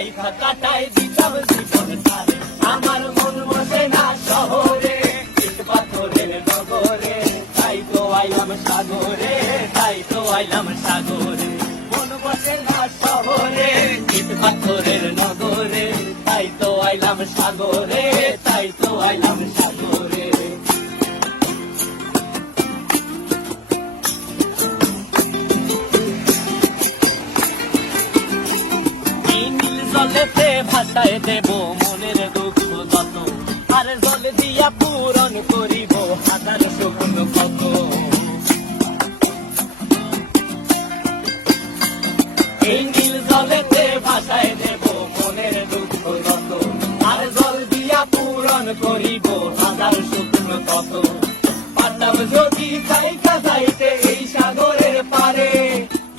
গাইথা কাটাই দিতাম জীবন তারে। আমার মন বসে না শহরে, ইট পাথরের নগরে, তাই তো আইলাম সাগরে, তাই তো আইলাম সাগরে। মন বসে না শহরে, ইট পাথরের নগরে, তাই তো আইলাম সাগরে, তাই তো আইলাম সাগরে। জলেতে ভাসায় দেব মনের দুঃখ যত, আর জল দিয়া পূরণ করিব হাজার শকুন কত। এই নীল জলেতে ভাসায় দেব মনের দুঃখ যত, আর জল দিয়া পূরণ করিব হাজার শকুন কত। পারতাম যদি চাইতা যাইতে এই সাগরের পারে,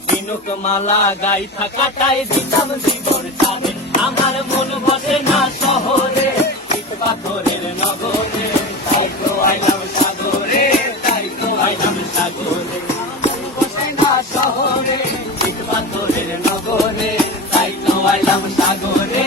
ঝিনুক মালা গাইথা কাটাই দিতাম জীবন তারে। আমার মন বসে না শহরে, ইট পাথরের নগরে, তাই তো আইলাম সাগরে, তাই তো আইলাম সাগরে। মন বসে না শহরে, ইট পাথরের নগরে, তাই তো আইলাম সাগরে,